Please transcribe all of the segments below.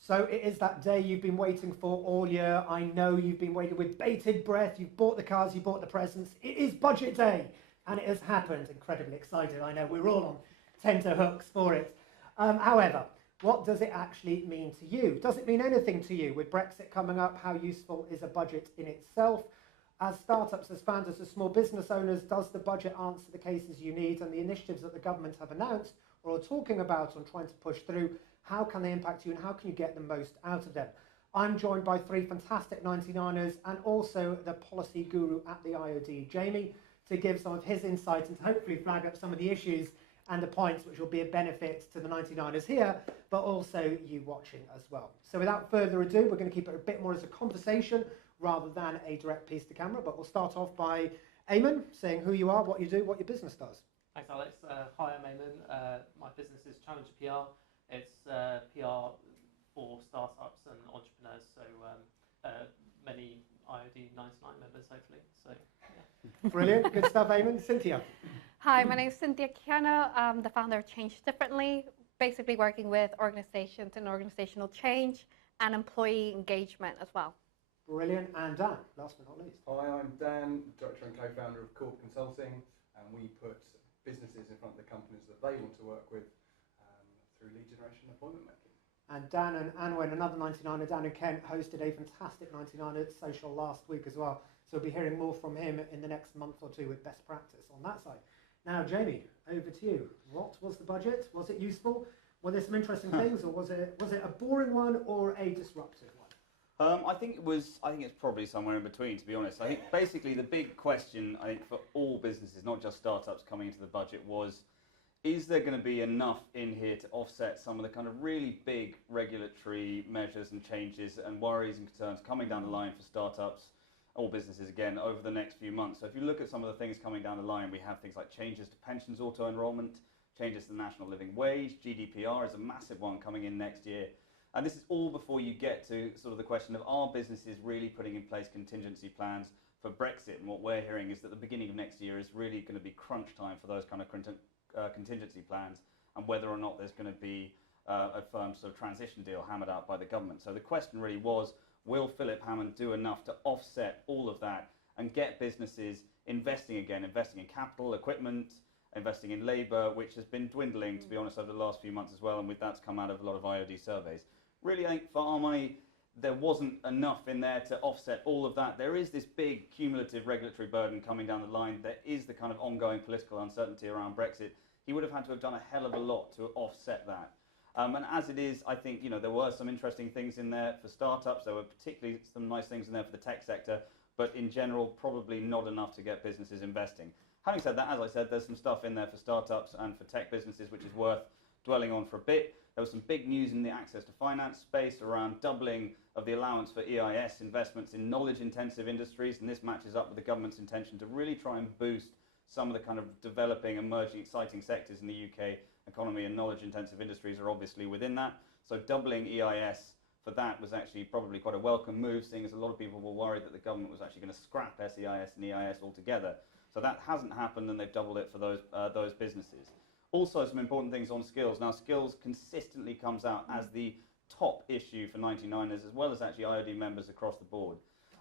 So it is that day you've been waiting for all year. I know you've been waiting with bated breath. You've bought the cars, you bought the presents. It is budget day, and it has happened. Incredibly excited. I know we're all on tenterhooks for it. However, what does it actually mean to you? Does it mean anything to you? With Brexit coming up, how useful is a budget in itself? As startups, as founders, as small business owners, does the budget answer the cases you need? And the initiatives that the government have announced or are talking about and trying to push through, how can they impact you and how can you get the most out of them? I'm joined by three fantastic 99ers and also the policy guru at the IoD, Jamie, to give some of his insight and to hopefully flag up some of the issues and the points which will be a benefit to the 99ers here, but also you watching as well. So without further ado, we're going to keep it a bit more as a conversation rather than a direct piece to camera, but we'll start off by Eamon saying who you are, what you do, what your business does. Thanks, Alex. Hi, I'm Eamon. My business is Challenger PR. It's PR for startups and entrepreneurs, so many IoD99 members, hopefully. So, yeah. Brilliant, good stuff, Eamon. Cynthia. Hi, my name is Cynthia Kiano. I'm the founder of Change Differently, basically working with organizations and organizational change and employee engagement as well. Brilliant. And Dan, last but not least. Hi, I'm Dan, director and co-founder of Kerr Consulting, and we put businesses in front of the companies that they want to work with through lead generation and appointment making. And Dan and Anwen, another 99er, Dan and Kent, hosted a fantastic 99er social last week as well. So we'll be hearing more from him in the next month or two with best practice on that side. Now, Jamie, over to you. What was the budget? Was it useful? Were there some interesting things, or was it a boring one or a disruptive one? I think it's probably somewhere in between, to be honest. I think basically the big question, I think, for all businesses, not just startups coming into the budget, was, is there going to be enough in here to offset some of the kind of really big regulatory measures and changes and worries and concerns coming down the line for startups, all businesses again, over the next few months? So if you look at some of the things coming down the line, we have things like changes to pensions auto-enrollment, changes to the national living wage, GDPR is a massive one coming in next year. And this is all before you get to sort of the question of, are businesses really putting in place contingency plans for Brexit? And what we're hearing is that the beginning of next year is really going to be crunch time for those kind of contingency plans, and whether or not there's going to be a firm sort of transition deal hammered out by the government. So the question really was, will Philip Hammond do enough to offset all of that and get businesses investing again, investing in capital, equipment, investing in labour, which has been dwindling, to be honest, over the last few months as well, and with that's come out of a lot of IoD surveys. Really, I think for our money, there wasn't enough in there to offset all of that. There is this big cumulative regulatory burden coming down the line. There is the kind of ongoing political uncertainty around Brexit. He would have had to have done a hell of a lot to offset that. And as it is, I think there were some interesting things in there for startups. There were particularly some nice things in there for the tech sector, but in general, probably not enough to get businesses investing. Having said that, as I said, there's some stuff in there for startups and for tech businesses which is worth dwelling on for a bit. There was some big news in the access to finance space around doubling of the allowance for EIS investments in knowledge-intensive industries, and this matches up with the government's intention to really try and boost some of the kind of developing, emerging, exciting sectors in the UK economy, and knowledge-intensive industries are obviously within that. So doubling EIS for that was actually probably quite a welcome move, seeing as a lot of people were worried that the government was actually going to scrap SEIS and EIS altogether. So that hasn't happened, and they've doubled it for those businesses. Also, some important things on skills. Now, skills consistently comes out as the top issue for 99ers, as well as actually IoD members across the board.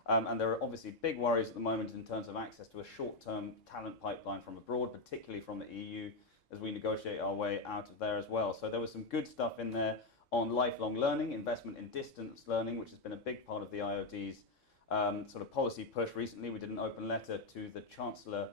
And there are obviously big worries at the moment in terms of access to a short-term talent pipeline from abroad, particularly from the EU, as we negotiate our way out of there as well. So there was some good stuff in there on lifelong learning, investment in distance learning, which has been a big part of the IoD's sort of policy push recently. We did an open letter to the Chancellor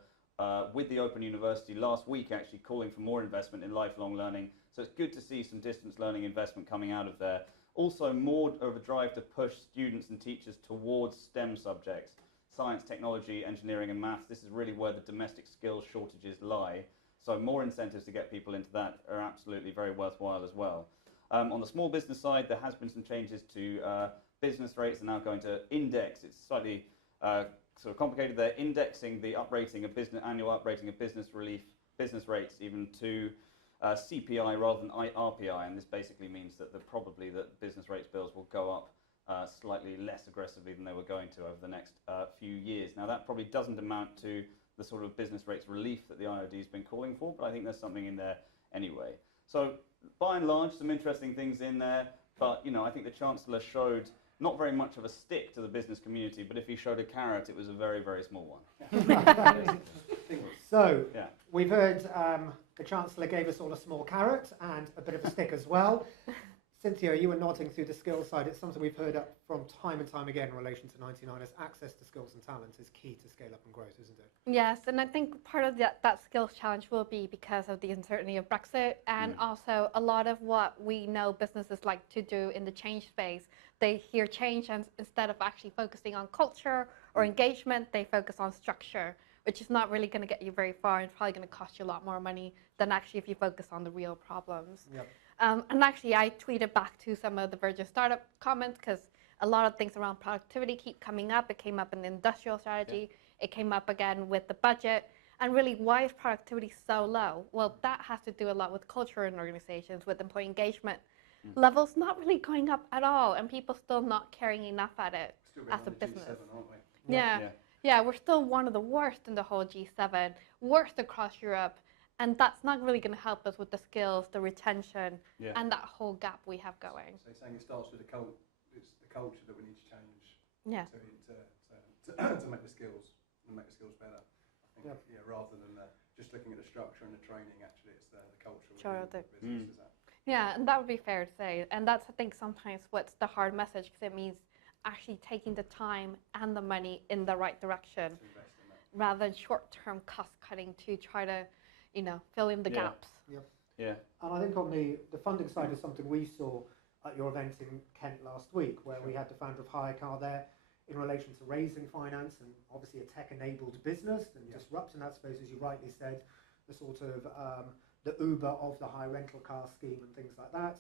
with the Open University last week, actually calling for more investment in lifelong learning. So it's good to see some distance learning investment coming out of there. Also, more of a drive to push students and teachers towards STEM subjects, science, technology, engineering and maths. This is really where the domestic skills shortages lie. So more incentives to get people into that are absolutely very worthwhile as well. On the small business side, there has been some changes to business rates are now going to index. It's slightly sort of complicated. They're indexing the uprating of annual uprating of business rates even to CPI rather than RPI, and this basically means that probably that business rates bills will go up slightly less aggressively than they were going to over the next few years. Now that probably doesn't amount to the sort of business rates relief that the IoD has been calling for, but I think there's something in there anyway. So by and large, some interesting things in there. But I think the Chancellor showed not very much of a stick to the business community, but if he showed a carrot, it was a very, very small one. So, Yeah. we've heard the Chancellor gave us all a small carrot and a bit of a stick as well. Cynthia, you were nodding through the skills side. It's something we've heard from time and time again in relation to 99 as access to skills and talent is key to scale up and growth, isn't it? Yes, and I think part of that skills challenge will be because of the uncertainty of Brexit, and also a lot of what we know businesses like to do in the change space. They hear change, and instead of actually focusing on culture or engagement, they focus on structure, which is not really going to get you very far and probably going to cost you a lot more money than actually if you focus on the real problems. Yep. And actually, I tweeted back to some of the Virgin Startup comments because a lot of things around productivity keep coming up. It came up in the industrial strategy. It came up again with the budget. And really, why is productivity so low? Well, that has to do a lot with culture in organizations, with employee engagement levels not really going up at all, and people still not caring enough at it as a business. G7, aren't we? Yeah, we're still one of the worst in the whole G7, worst across Europe. And that's not really going to help us with the skills, the retention, and that whole gap we have going. So you're saying it starts with it's the culture that we need to change to make the skills better. I think, rather than just looking at the structure and the training, actually it's the culture within the business. Is that? Yeah, and that would be fair to say. And that's, I think, sometimes what's the hard message, because it means actually taking the time and the money in the right direction rather than short-term cost cutting to try to fill in the gaps. Yeah. And I think on the funding side is something we saw at your event in Kent last week, where we had the founder of HireCar there in relation to raising finance and obviously a tech-enabled business and disrupting that space, as you rightly said, the sort of the Uber of the high rental car scheme and things like that.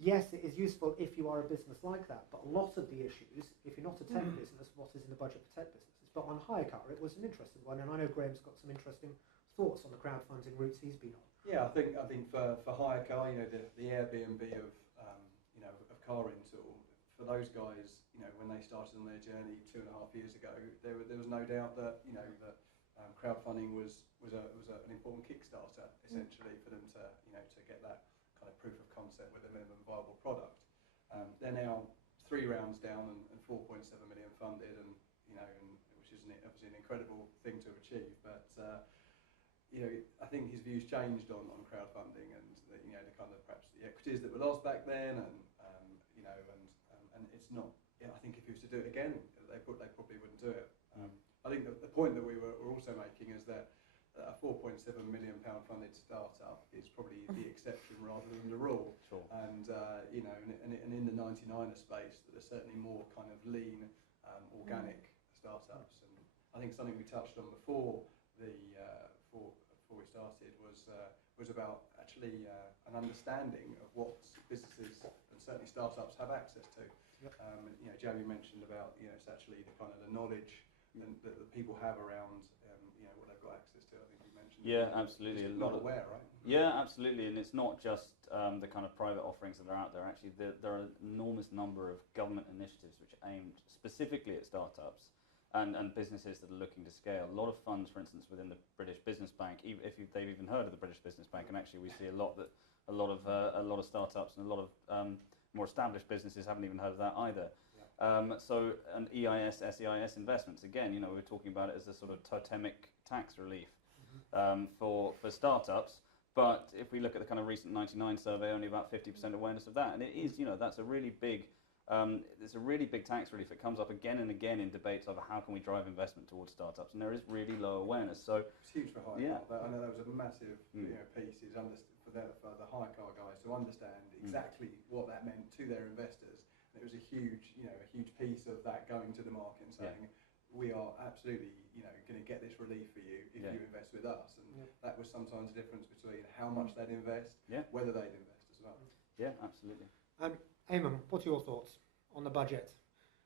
Yes, it is useful if you are a business like that, but a lot of the issues, if you're not a tech business, what is in the budget for tech businesses? But on HireCar, it was an interesting one, and I know Graham's got some interesting thoughts on the crowdfunding routes he's been on. Yeah, I think for HireCar, the Airbnb of of car rental, for those guys, when they started on their journey 2.5 years ago, there was no doubt that that crowdfunding was an important Kickstarter essentially for them to to get that kind of proof of concept with a minimum viable product. They're now 3 rounds down and 4.7 million funded, and which is obviously an incredible thing to achieve. But I think his views changed on crowdfunding and the kind of perhaps the equities that were lost back then, and and it's not. I think if he was to do it again, they probably wouldn't do it. I think the point that we were also making is that a £4.7 million funded startup is probably the exception rather than the rule. Sure. And and in the 99er space, that there's certainly more kind of lean, organic startups. And I think something we touched on before we started was about actually an understanding of what businesses and certainly startups have access to. Yep. Jamie mentioned about it's actually the kind of the knowledge that people have around what they've got access to. I think you mentioned. Yeah, absolutely. A lot aware, right? Yeah, absolutely. And it's not just the kind of private offerings that are out there. Actually, there are an enormous number of government initiatives which are aimed specifically at startups and businesses that are looking to scale. A lot of funds, for instance, within the British Business Bank, if they've even heard of the British Business Bank, and actually we see a lot of startups and a lot of more established businesses haven't even heard of that either. So, and EIS, SEIS investments, again, we're talking about it as a sort of totemic tax relief for startups. But if we look at the kind of recent 99 survey, only about 50% awareness of that. And it is, that's a really big, it's a really big tax relief. It comes up again and again in debates over how can we drive investment towards startups. And there is really low awareness. So it's huge for HireCar. Yeah. I know that was a massive piece for the HireCar guys to understand exactly what that meant to their investors. And it was a huge piece of that going to the market and saying, we are absolutely, going to get this relief for you if you invest with us. And that was sometimes the difference between how much they'd invest, whether they'd invest as well. Yeah, absolutely. Eamon, what are your thoughts on the budget?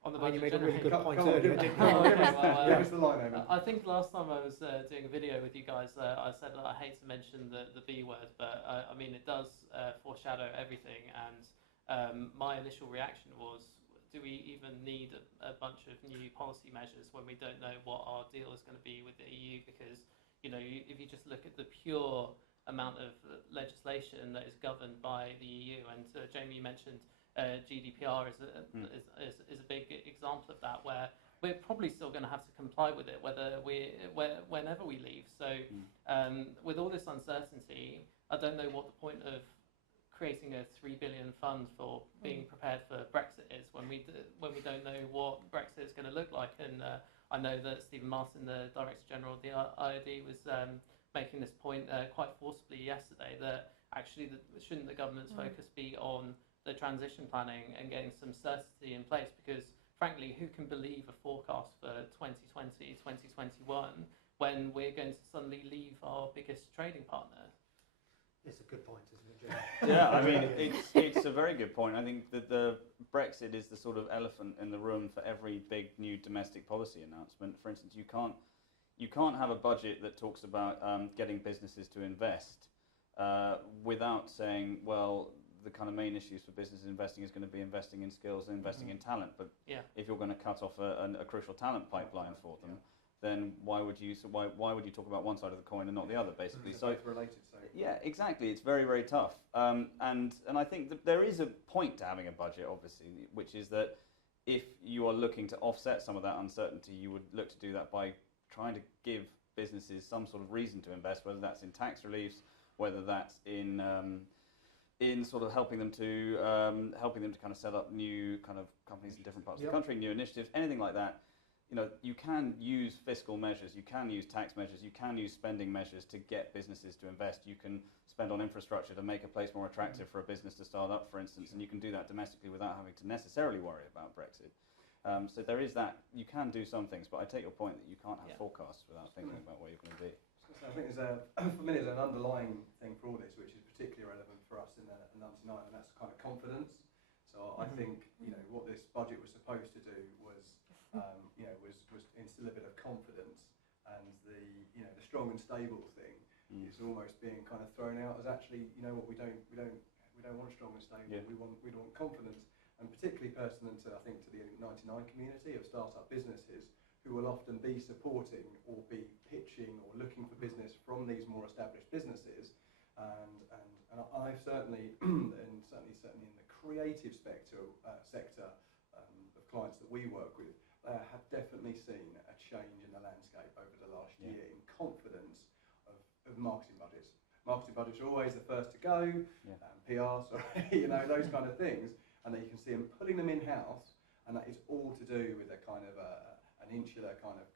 On the You budget, made a really good point Come on, earlier, give didn't Oh, you? okay, well, give us the line, Eamon. I think last time I was doing a video with you guys, I said that I hate to mention the B word, but I mean it does foreshadow everything. And my initial reaction was, do we even need a bunch of new policy measures when we don't know what our deal is going to be with the EU? Because if you just look at the pure amount of legislation that is governed by the EU, and Jamie mentioned GDPR is a big example of that, where we're probably still going to have to comply with it whenever we leave. So with all this uncertainty, I don't know what the point of creating a $3 billion fund for being prepared for Brexit is when we don't know what Brexit is going to look like. And I know that Stephen Martin, the Director General of the IoD, was making this point quite forcibly yesterday, that actually shouldn't the government's focus be on the transition planning and getting some certainty in place? Because frankly, who can believe a forecast for 2020, 2021 when we're going to suddenly leave our biggest trading partner? It's a good point, isn't it, Jim? Yeah, I mean, it's a very good point. I think that the Brexit is the sort of elephant in the room for every big new domestic policy announcement. For instance, you can't have a budget that talks about getting businesses to invest without saying, well, the kind of main issues for business investing is going to be investing in skills and investing in talent. But if you're going to cut off a crucial talent pipeline for them, then why would you talk about one side of the coin and not the other, basically? So both related. So yeah, exactly. It's very, very tough. And I think that there is a point to having a budget, obviously, which is that if you are looking to offset some of that uncertainty, you would look to do that by trying to give businesses some sort of reason to invest, whether that's in tax reliefs, whether that's in sort of helping them to kind of set up new kind of companies in different parts of the country, new initiatives, anything like that. You know, you can use fiscal measures, you can use tax measures, you can use spending measures to get businesses to invest. You can spend on infrastructure to make a place more attractive for a business to start up, for instance, and you can do that domestically without having to necessarily worry about Brexit. So there is that. You can do some things, but I take your point that you can't have forecasts without thinking about where you're going to be. So I think for me, there's an underlying thing for all this, which is particularly relevant for us in 99, and that's kind of confidence. So I think, you know, what this budget was supposed to do was instill a bit of confidence, and the strong and stable thing is almost being kind of thrown out as actually, you know what, we don't want strong and stable. We want confidence, and particularly pertinent to, I think, to the 99 community of startup businesses who will often be supporting or be pitching or looking for business from these more established businesses, and I've certainly and certainly in the creative sector of clients that we work with, have definitely seen a change in the landscape over the last year in confidence of marketing budgets. Marketing budgets are always the first to go, PR, those kind of things, and that you can see them putting them in-house, and that is all to do with a kind of an insular kind of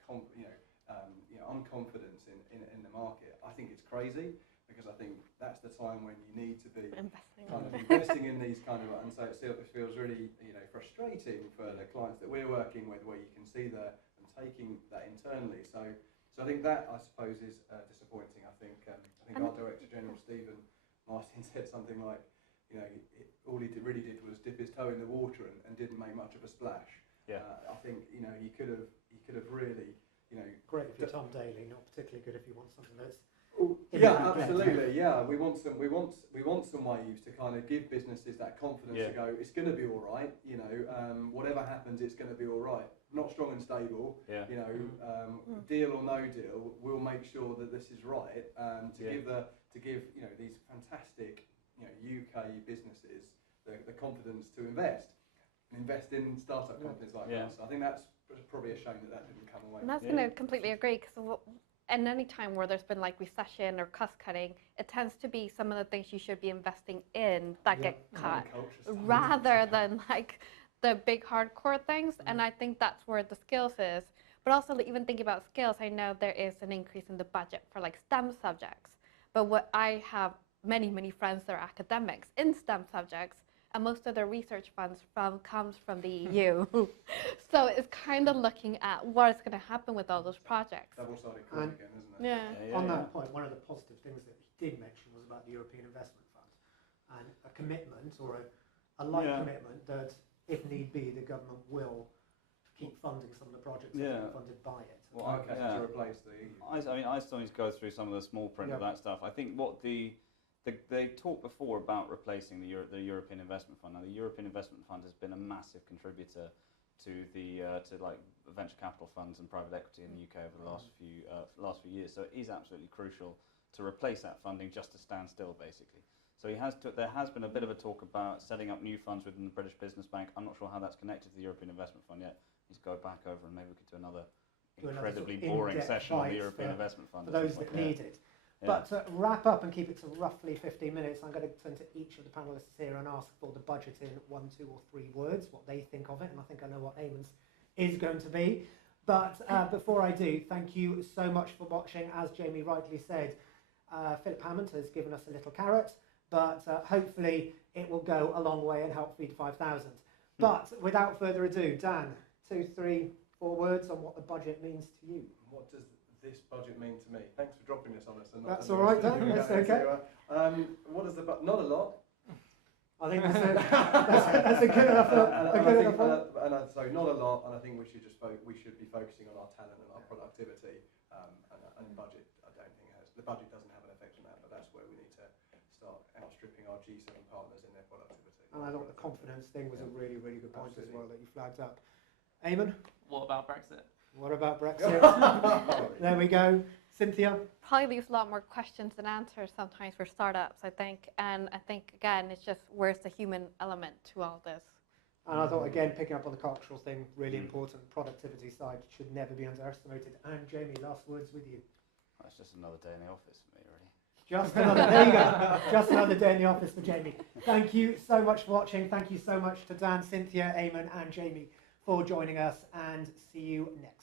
unconfidence in the market. I think it's crazy, because I think that's the time when you need to be investing in these kind of, and so it feels really frustrating for the clients that we're working with, where you can see them taking that internally. So I think that, I suppose, is disappointing. I think our Director General Stephen Martin said something like, all he really did was dip his toe in the water and didn't make much of a splash. I think he could have really great if you're Tom Daly, not particularly good if you want something that's absolutely. Yeah, we want some waves to kind of give businesses that confidence to go, it's going to be all right. Whatever happens, it's going to be all right. Not strong and stable. Deal or no deal, we'll make sure that this is right. To give these fantastic UK businesses the confidence to invest in startup companies like us. I think that's probably a shame that didn't come away. And that's going to completely agree, because and any time where there's been like recession or cost cutting, it tends to be some of the things you should be investing in that get cut, rather than like the big hardcore things. And I think that's where the skills is. But also, even thinking about skills, I know there is an increase in the budget for like STEM subjects. But what I have many friends that are academics in STEM subjects, and most of their research funds comes from the EU. So it's kind of looking at what is going to happen with all those projects. Double-sided coin again, isn't it? On that point, one of the positive things that he did mention was about the European Investment Fund, and a commitment, or a light commitment, that if need be, the government will keep funding some of the projects that are funded by it. Well, to replace the EU. I still need to go through some of the small print of that stuff. I think what they talked before about replacing the European Investment Fund. Now, the European Investment Fund has been a massive contributor to like venture capital funds and private equity in the UK over the last few years. So it is absolutely crucial to replace that funding, just to stand still, basically. So there has been a bit of a talk about setting up new funds within the British Business Bank. I'm not sure how that's connected to the European Investment Fund yet. Let's go back over and maybe we could do another incredibly boring session on the European Investment Fund. For those that need it. Yeah. But to wrap up and keep it to roughly 15 minutes, I'm going to turn to each of the panellists here and ask for the budget in 1, 2 or 3 words, what they think of it, and I think I know what Eamon's is going to be. But before I do, thank you so much for watching. As Jamie rightly said, Philip Hammond has given us a little carrot, but hopefully it will go a long way and help feed 5,000. But without further ado, Dan, 2, 3, 4 words on what the budget means to you. What does this budget mean to me? Thanks for dropping this on us. And That's all right, Dan. That's okay. What does the not a lot? I think that's a good enough. So not a lot, and I think we should be focusing on our talent and our productivity. And budget, I don't think the budget doesn't have an effect on that, but that's where we need to start outstripping our G7 partners in their productivity. And I thought the confidence thing was a really, really good point as Absolutely. well that you flagged up. Eamon, What about Brexit? what about Brexit? There we go. Cynthia? Probably leaves a lot more questions than answers sometimes for startups, I think. And I think, again, it's just where's the human element to all this? And I thought, again, picking up on the cultural thing, really important. Productivity side should never be underestimated. And Jamie, last words with you. That's just another day in the office for me, really. Just another, there you go. Just another day in the office for Jamie. Thank you so much for watching. Thank you so much to Dan, Cynthia, Eamon and Jamie for joining us, and see you next